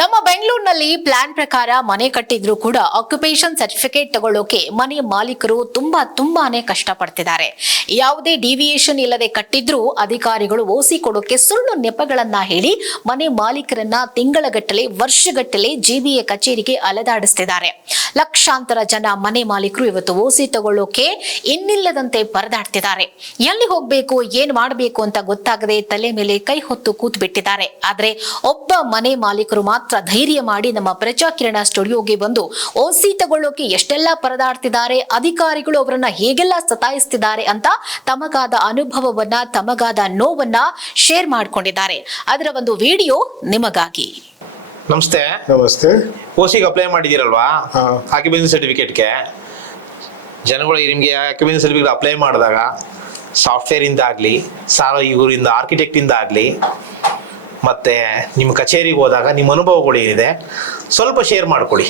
ನಮ್ಮ ಬೆಂಗಳೂರಿನಲ್ಲಿ ಪ್ಲಾನ್ ಪ್ರಕಾರ ಮನೆ ಕಟ್ಟಿದ್ರು ಕೂಡ ಆಕ್ಯುಪೇಷನ್ ಸರ್ಟಿಫಿಕೇಟ್ ತಗೊಳ್ಳೋಕೆ ಮನೆ ಮಾಲೀಕರು ತುಂಬಾನೇ ಕಷ್ಟಪಡ್ತಿದ್ದಾರೆ. ಯಾವುದೇ ಡಿವಿಯೇಷನ್ ಇಲ್ಲದೆ ಕಟ್ಟಿದ್ರೂ ಅಧಿಕಾರಿಗಳು ಓಸಿ ಕೊಡೋಕೆ ಸುಳ್ಳು ನೆಪಗಳನ್ನ ಹೇಳಿ ಮನೆ ಮಾಲೀಕರನ್ನ ತಿಂಗಳಗಟ್ಟಲೆ ವರ್ಷಗಟ್ಟಲೆ ಜಿಬಿಎ ಕಚೇರಿಗೆ ಅಲೆದಾಡಿಸ್ತಿದ್ದಾರೆ. ಲಕ್ಷಾಂತರ ಜನ ಮನೆ ಮಾಲೀಕರು ಇವತ್ತು ಓಸಿ ತಗೊಳ್ಳೋಕೆ ಇನ್ನಿಲ್ಲದಂತೆ ಪರದಾಡ್ತಿದ್ದಾರೆ. ಎಲ್ಲಿ ಹೋಗ್ಬೇಕು ಏನ್ ಮಾಡಬೇಕು ಅಂತ ಗೊತ್ತಾಗದೆ ತಲೆ ಮೇಲೆ ಕೈ ಹೊತ್ತು ಕೂತ್ ಬಿಟ್ಟಿದ್ದಾರೆ. ಆದ್ರೆ ಒಬ್ಬ ಮನೆ ಮಾಲೀಕರು ಮಾತ್ರ ಧೈರ್ಯ ಮಾಡಿ ನಮ್ಮ ಪ್ರಜಾಕಿರಣ ಸ್ಟುಡಿಯೋಗೆ ಬಂದು ಓಸಿ ತಗೊಳ್ಳೋಕೆ ಎಷ್ಟೆಲ್ಲ ಪರದಾಡ್ತಿದ್ದಾರೆ, ಅಧಿಕಾರಿಗಳು ಅವರನ್ನ ಹೇಗೆಲ್ಲ ಸತಾಯಿಸ್ತಿದ್ದಾರೆ ಅಂತ ತಮಗಾದ ಅನುಭವವನ್ನ ತಮಗಾದ ನೋವನ್ನ ಶೇರ್ ಮಾಡ್ಕೊಂಡಿದ್ದಾರೆ. ಅದರ ಒಂದು ವಿಡಿಯೋ ನಿಮಗಾಗಿ. ನಮಸ್ತೆ. ಓಸಿಗೆ ಅಪ್ಲೈ ಮಾಡಿದಿರಲ್ವಾ, ಆಕ್ಯುಪೆನ್ಸಿ ಸರ್ಟಿಫಿಕೇಟ್ಗೆ ಜನಗಳು ನಿಮಗೆ ಆಕ್ಯುಪೆನ್ಸಿ ಸರ್ಟಿಫಿಕೇಟ್ ಅಪ್ಲೈ ಮಾಡಿದಾಗ ಸಾಫ್ಟ್ವೇರ್ ಇಂದ ಆಗ್ಲಿ, ಇವರಿಂದ ಆರ್ಕಿಟೆಕ್ಟ್ ಇಂದ ಆಗ್ಲಿ, ಮತ್ತೆ ನಿಮ್ಮ ಕಚೇರಿಗೆ ಹೋದಾಗ ನಿಮ್ಮ ಅನುಭವಗಳು ಏನಿದೆ ಸ್ವಲ್ಪ ಶೇರ್ ಮಾಡ್ಕೊಡಿ.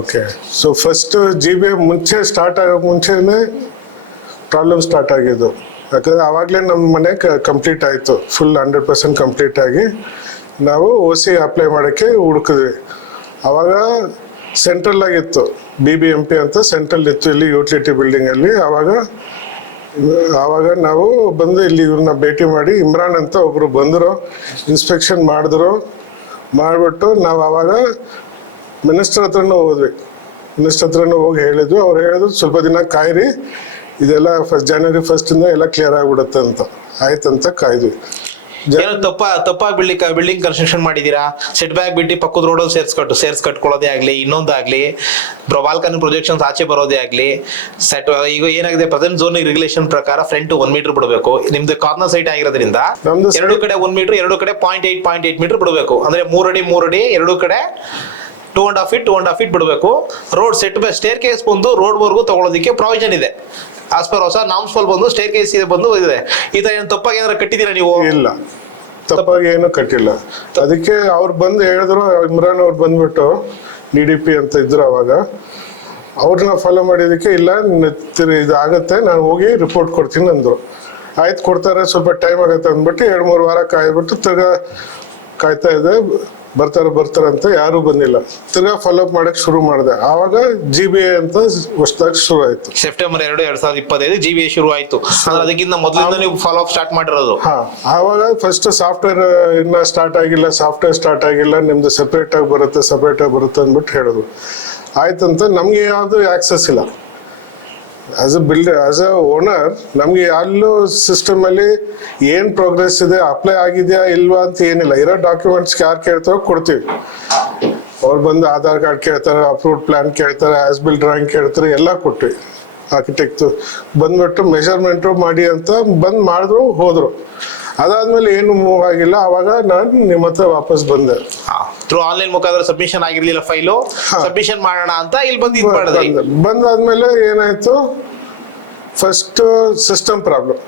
ಓಕೆ, ಸೊ ಫಸ್ಟ್ ಜಿಬಿಎ ಮುಂಚೆ ಸ್ಟಾರ್ಟ್ ಆಗೋ ಮುಂಚೆನೆ ಪ್ರಾಬ್ಲಮ್ ಸ್ಟಾರ್ಟ್ ಆಗಿದ್ದು. ಯಾಕಂದ್ರೆ ಆವಾಗಲೇ ನಮ್ಮ ಮನೆ ಕಂಪ್ಲೀಟ್ ಆಯಿತು, ಫುಲ್ 100% ಕಂಪ್ಲೀಟ್ ಆಗಿ ನಾವು ಓಸಿ ಅಪ್ಲೈ ಮಾಡೋಕ್ಕೆ ಹುಡುಕಿದ್ವಿ. ಆವಾಗ ಸೆಂಟ್ರಲ್ ಆಗಿತ್ತು, BBMP ಅಂತ ಸೆಂಟ್ರಲ್ ಇತ್ತು ಇಲ್ಲಿ ಯುಟಿಲಿಟಿ ಬಿಲ್ಡಿಂಗಲ್ಲಿ. ಆವಾಗ ನಾವು ಬಂದು ಇಲ್ಲಿ ಇವ್ರನ್ನ ಭೇಟಿ ಮಾಡಿ, ಇಮ್ರಾನ್ ಅಂತ ಒಬ್ರು ಬಂದರು, ಇನ್ಸ್ಪೆಕ್ಷನ್ ಮಾಡಿಬಿಟ್ಟು ನಾವು ಆವಾಗ ಮಿನಿಸ್ಟರ್ ಹತ್ರನೂ ಹೋದ್ವಿ. ಮಿನಿಸ್ಟರ್ ಹತ್ರನೂ ಹೋಗಿ ಹೇಳಿದ್ವಿ. ಅವ್ರು ಹೇಳಿದ್ರು ಸ್ವಲ್ಪ ದಿನ ಕಾಯಿರಿ, ಇದೆಲ್ಲ ಜನವರಿ 1 ಎಲ್ಲ ಕ್ಲಿಯರ್ ಆಗಿಬಿಡುತ್ತೆ ಅಂತ. ಆಯ್ತಂತ ಕಾಯ್ದ್ವಿ. ತಪ್ಪಾಗಿ ಬಿಲ್ಡಿಂಗ್ ಕನ್ಸ್ಟ್ರಕ್ಷನ್ ಮಾಡಿದೀರಾ, ಸೆಟ್ ಬ್ಯಾಕ್ ಬಿಟ್ಟು ಪಕ್ಕದ ರೋಡಲ್ಲಿ ಸೇರ್ಸ್ ಕಟ್ಕೊಳ್ಳೋದೇ ಆಗ್ಲಿ, ಇನ್ನೊಂದಾಗ್ಲಿ ಬಾಲ್ಕನಿ ಪ್ರೊಜೆಕ್ಷನ್ಸ್ ಆಚೆ ಬರೋದೇ ಆಗ್ಲಿ, ಈಗ ಏನಾಗಿದೆ ಪ್ರೆಸೆಂಟ್ ಝೋನ್ ರೆಗ್ಯುಲೇಷನ್ ಪ್ರಕಾರ ಫ್ರಂಟ್ 1 ಮೀಟರ್ ಬಿಡಬೇಕು. ನಿಮ್ದು ಕಾರ್ನರ್ ಸೈಟ್ ಆಗಿರೋದ್ರಿಂದ ಎರಡು ಕಡೆ 1 ಮೀಟರ್, ಎರಡು ಕಡೆ 0.8 ಮೀಟರ್ ಬಿಡಬೇಕು. ಅಂದ್ರೆ 3 ಅಡಿ ಎರಡು ಕಡೆ 2.5 ಫೀಟ್ ಬಿಡಬೇಕು. Road set back stair case ಬಂದು ರೋಡ್ ವರ್ಗೂ ತಗೊಳ್ಳೋದಕ್ಕೆ ಪ್ರಾವಿಷನ್ ಇದೆ. ಆಸ್ ಪರ್ ಹೊಸ ನಾಮ್ಸ್ ಬಂದು ಸ್ಟೇರ್ ಕೇಸ್ ಬಂದು ಇದೆ. ಈ ತರ ತಪ್ಪಾಗಿ ಏನಾದ್ರು ಕಟ್ಟಿದ್ದೀರಾ ನೀವು? ಇಲ್ಲ, ತಪ್ಪಾಗಿ ಏನು ಕಟ್ಟಿಲ್ಲ. ಅದಕ್ಕೆ ಅವ್ರು ಬಂದು ಹೇಳಿದ್ರು, ಇಮ್ರಾನ್ ಅವ್ರು ಬಂದ್ಬಿಟ್ಟು DDP ಅಂತ ಇದ್ರು ಅವಾಗ, ಅವ್ರನ್ನ ಫಾಲೋ ಮಾಡಿದಕ್ಕೆ ಇಲ್ಲ ಇದಾಗತ್ತೆ, ನಾನು ಹೋಗಿ ರಿಪೋರ್ಟ್ ಕೊಡ್ತೀನಿ ಅಂದ್ರು. ಆಯ್ತು ಕೊಡ್ತಾರೆ, ಸ್ವಲ್ಪ ಟೈಮ್ ಆಗತ್ತೆ ಅಂದ್ಬಿಟ್ಟು 2-3 ವಾರ ಕಾಯ್ಬಿಟ್ಟು ತಿರ್ಗಾ ಕಾಯ್ತಾ ಇದೆ, ಬರ್ತಾರೆ ಅಂತ ಯಾರು ಬಂದಿಲ್ಲ. ತಿರ್ಗಾ ಫಾಲೋ ಅಪ್ ಮಾಡಕ್ ಶುರು ಮಾಡಿದೆ. ಆವಾಗ GBA ಅಂತ ಹೊಸದಾಗಿ ಶುರು ಆಯ್ತು. ಸೆಪ್ಟೆಂಬರ್ 2, 2025 GBA ಶುರು ಆಯ್ತು. ಅದಕ್ಕಿಂತ ಮೊದಲಿಂದ ನೀವು ಫಾಲೋ ಅಪ್ ಸ್ಟಾರ್ಟ್ ಮಾಡಿರೋದು? ಆವಾಗ ಫಸ್ಟ್ ಸಾಫ್ಟ್ವೇರ್ ಇನ್ನ ಸ್ಟಾರ್ಟ್ ಆಗಿಲ್ಲ, ನಿಮ್ದು ಸೆಪರೇಟ್ ಆಗಿ ಬರುತ್ತೆ ಅಂದ್ಬಿಟ್ಟು ಹೇಳಿದ್ರು. ಆಯ್ತಂತ ನಮ್ಗೆ ಯಾವ್ದು ಆಕ್ಸೆಸ್ ಇಲ್ಲ. ಆಸ್ ಅ ಓನರ್ ನಮ್ಗೆ ಅಲ್ಲೂ ಸಿಸ್ಟಮ್ ಅಲ್ಲಿ ಏನ್ ಪ್ರೋಗ್ರೆಸ್ ಇದೆ, ಅಪ್ಲೈ ಆಗಿದೆಯಾ ಇಲ್ವಾ ಅಂತ ಏನಿಲ್ಲ. ಇರೋ ಡಾಕ್ಯುಮೆಂಟ್ಸ್ ಯಾರು ಕೇಳ್ತಾರೋ ಕೊಡ್ತೀವಿ. ಅವ್ರು ಬಂದು ಆಧಾರ್ ಕಾರ್ಡ್ ಕೇಳ್ತಾರೆ, ಅಪ್ರೂವ್ಡ್ ಪ್ಲಾನ್ ಕೇಳ್ತಾರೆ, ಆಸ್ ಬಿಲ್ ಡ್ರಾಯಿಂಗ್ ಕೇಳ್ತಾರೆ, ಎಲ್ಲ ಕೊಟ್ವಿ. ಆರ್ಕಿಟೆಕ್ಟ್ ಬಂದ್ಬಿಟ್ಟು ಮೆಷರ್ಮೆಂಟ್ ಮಾಡಿ ಅಂತ ಮಾಡಿದ್ರು, ಹೋದ್ರು. ಅದಾದ್ಮೇಲೆ ಏನು ಮೂವ್ ಆಗಿಲ್ಲ. ಅವಾಗ ನಾನು ನಿಮ್ಮ ಹತ್ರ ವಾಪಸ್ ಬಂದೆ. ಥ್ರೂ ಆನ್ಲೈನ್ ಮುಖಾಂತರ ಸಬ್ಮಿಷನ್ ಆಗಿರ್ಲಿಲ್ಲ ಫೈಲು, ಸಬ್ಮಿಷನ್ ಮಾಡೋಣ ಅಂತ ಇಲ್ಲಿ ಬಂದಾದ್ಮೇಲೆ ಏನಾಯ್ತು, ಫಸ್ಟ್ ಸಿಸ್ಟಮ್ ಪ್ರಾಬ್ಲಮ್.